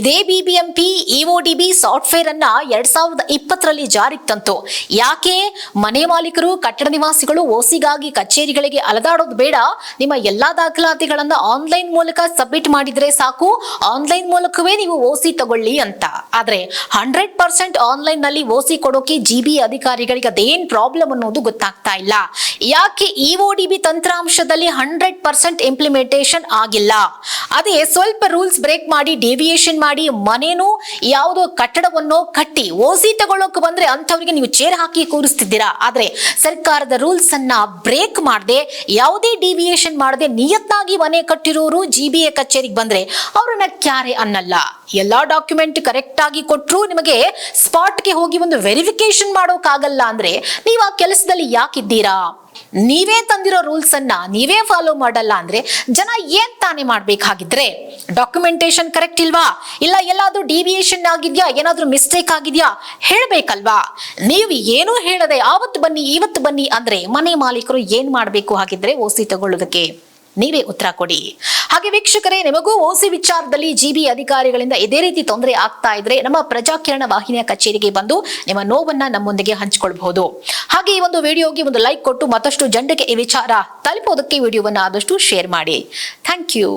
ಇದೇ BBMP EODB ಸಾಫ್ಟ್ವೇರ್ ಅನ್ನ 2020ರಲ್ಲಿ ಜಾರಿಗೆ ತಂತು. ಯಾಕೆ? ಮನೆ ಮಾಲೀಕರು, ಕಟ್ಟಡ ನಿವಾಸಿಗಳು ಓಸಿಗಾಗಿ ಕಚೇರಿಗಳಿಗೆ ಅಲೆದಾಡೋದು ಬೇಡ, ನಿಮ್ಮ ಎಲ್ಲಾ ದಾಖಲಾತಿಗಳನ್ನ ಆನ್ಲೈನ್ ಮೂಲಕ ಸಬ್ಮಿಟ್ ಮಾಡಿದ್ರೆ ಸಾಕು, ಆನ್ಲೈನ್ ಮೂಲಕವೇ ನೀವು ಓಸಿ ತಗೊಳ್ಳಿ ಅಂತ. ಆದ್ರೆ 100% ಆನ್ಲೈನ್ ನಲ್ಲಿ ಓಸಿ ಕೊಡೋಕೆ GB ಅಧಿಕಾರಿಗಳಿಗೆ ಅದೇನ್ ಪ್ರಾಬ್ಲಮ್ ಅನ್ನೋದು ಗೊತ್ತಾಗ್ತಾ ಇಲ್ಲ. ಯಾಕೆ EODB ತಂತ್ರಾಂಶದಲ್ಲಿ 100% ಇಂಪ್ಲಿಮೆಂಟೇಷನ್ ಆಗಿಲ್ಲ? ಅದೇ ಸ್ವಲ್ಪ ರೂಲ್ಸ್ ಬ್ರೇಕ್ ಮಾಡಿ ಡೆವಿಯೇಷನ್ ಮಾಡಿ ಮನೇನು ಯಾವುದೋ ಕಟ್ಟಡವನ್ನು ಕಟ್ಟಿ ಓಸಿ ತಗೊಳ್ಳೋಕೆ ಬಂದ್ರೆ ಅಂತವರಿಗೆ ನೀವು ಚೇರ್ ಹಾಕಿ ಕೂರಿಸ್ತಿದ್ದೀರಾ. ಆದ್ರೆ ಸರ್ಕಾರದ ರೂಲ್ಸ್ ಅನ್ನ ಬ್ರೇಕ್ ಮಾಡದೆ, ಯಾವುದೇ ಡಿವಿಯೇಷನ್ ಮಾಡದೆ ನಿಯತ್ತಾಗಿ ಮನೆ ಕಟ್ಟಿರೋರು GBA ಕಚೇರಿಗೆ ಬಂದ್ರೆ ಅವ್ರನ್ನ ಕ್ಯಾರೆ ಅನ್ನಲ್ಲ. ಎಲ್ಲಾ ಡಾಕ್ಯುಮೆಂಟ್ ಕರೆಕ್ಟ್ ಆಗಿ ಕೊಟ್ಟರು ನಿಮಗೆ ಸ್ಪಾಟ್ಗೆ ಹೋಗಿ ಒಂದು ವೆರಿಫಿಕೇಶನ್ ಮಾಡೋಕ್ಕಾಗಲ್ಲ ಅಂದ್ರೆ ನೀವು ಆ ಕೆಲಸದಲ್ಲಿ ಯಾಕಿದ್ದೀರಾ? ನೀವೇ ತಂದಿರೋ ರೂಲ್ಸ್ ಅನ್ನ ನೀವೇ ಫಾಲೋ ಮಾಡಲ್ಲ ಅಂದ್ರೆ ಜನ ಏನ್ ತಾನೇ ಮಾಡ್ಬೇಕಾಗಿದ್ರೆ? ಡಾಕ್ಯುಮೆಂಟೇಶನ್ ಕರೆಕ್ಟ್ ಇಲ್ವಾ? ಇಲ್ಲ ಎಲ್ಲಾದ್ರೂ ಡಿವಿಯೇಷನ್ ಆಗಿದ್ಯಾ, ಏನಾದ್ರೂ ಮಿಸ್ಟೇಕ್ ಆಗಿದ್ಯಾ ಹೇಳ್ಬೇಕಲ್ವಾ? ನೀವು ಏನು ಹೇಳದೆ ಆವತ್ತು ಬನ್ನಿ ಇವತ್ತು ಬನ್ನಿ ಅಂದ್ರೆ ಮನೆ ಮಾಲೀಕರು ಏನ್ ಮಾಡ್ಬೇಕು ಹಾಗಿದ್ರೆ ಓಸಿ ತಗೊಳ್ಳೋದಕ್ಕೆ? ನೀವೇ ಉತ್ತರ ಕೊಡಿ. ಹಾಗೆ ವೀಕ್ಷಕರೇ, ನಿಮಗೂ ಓಸಿ ವಿಚಾರದಲ್ಲಿ GB ಅಧಿಕಾರಿಗಳಿಂದ ಇದೇ ರೀತಿ ತೊಂದರೆ ಆಗ್ತಾ ಇದ್ರೆ ನಮ್ಮ ಪ್ರಜಾಕಿರಣ ವಾಹಿನಿಯ ಕಚೇರಿಗೆ ಬಂದು ನಿಮ್ಮ ನೋವನ್ನ ನಮ್ಮೊಂದಿಗೆ ಹಂಚಿಕೊಳ್ಳಬಹುದು. ಹಾಗೆ ಈ ಒಂದು ವಿಡಿಯೋಗೆ ಒಂದು ಲೈಕ್ ಕೊಟ್ಟು ಮತ್ತಷ್ಟು ಜನರಿಗೆ ಈ ವಿಚಾರ ತಲುಪೋದಕ್ಕೆ ವಿಡಿಯೋವನ್ನ ಆದಷ್ಟು ಶೇರ್ ಮಾಡಿ. Thank you.